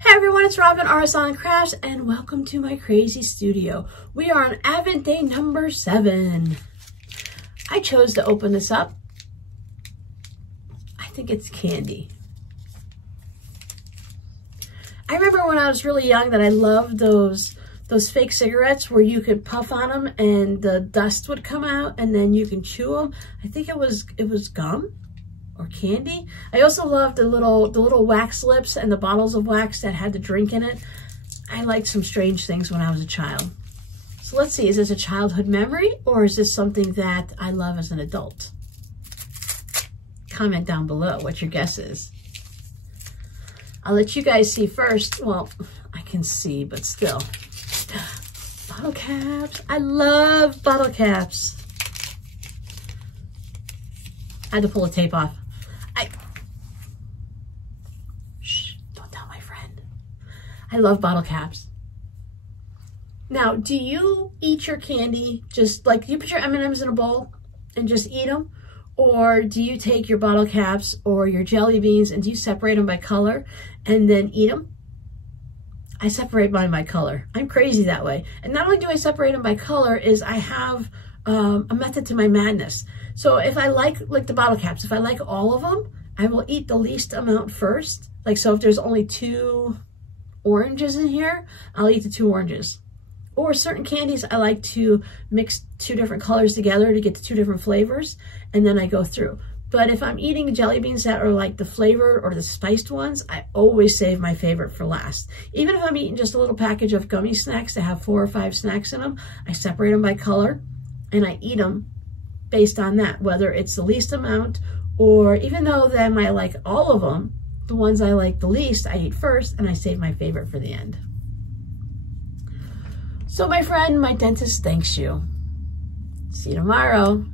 Hey everyone, it's Robin, RsIslandCrafts, and welcome to my crazy studio. We are on Advent Day number 7. I chose to open this up. I think it's candy. I remember when I was really young that I loved those fake cigarettes where you could puff on them and the dust would come out and then you can chew them. I think it was gum or candy. I also loved the little wax lips and the bottles of wax that had the drink in it. I liked some strange things when I was a child. So let's see, is this a childhood memory or is this something that I love as an adult? Comment down below what your guess is. I'll let you guys see first. Well, I can see, but still. Bottle caps. I love bottle caps. I had to pull the tape off. Shh, don't tell my friend. I love bottle caps. Now, do you eat your candy just like you put your M&Ms in a bowl and just eat them? Or do you take your bottle caps or your jelly beans and do you separate them by color and then eat them? I separate mine by color. I'm crazy that way. And not only do I separate them by color, is I have a method to my madness. So if I like the bottle caps, if I like all of them, I will eat the least amount first. Like, so if there's only 2 oranges in here, I'll eat the 2 oranges. Or certain candies, I like to mix 2 different colors together to get the 2 different flavors, and then I go through. But if I'm eating jelly beans that are like the flavored or the spiced ones, I always save my favorite for last. Even if I'm eating just a little package of gummy snacks that have 4 or 5 snacks in them, I separate them by color and I eat them based on that, whether it's the least amount or even though then I like all of them, the ones I like the least, I eat first and I save my favorite for the end. So my friend, my dentist thanks you. See you tomorrow.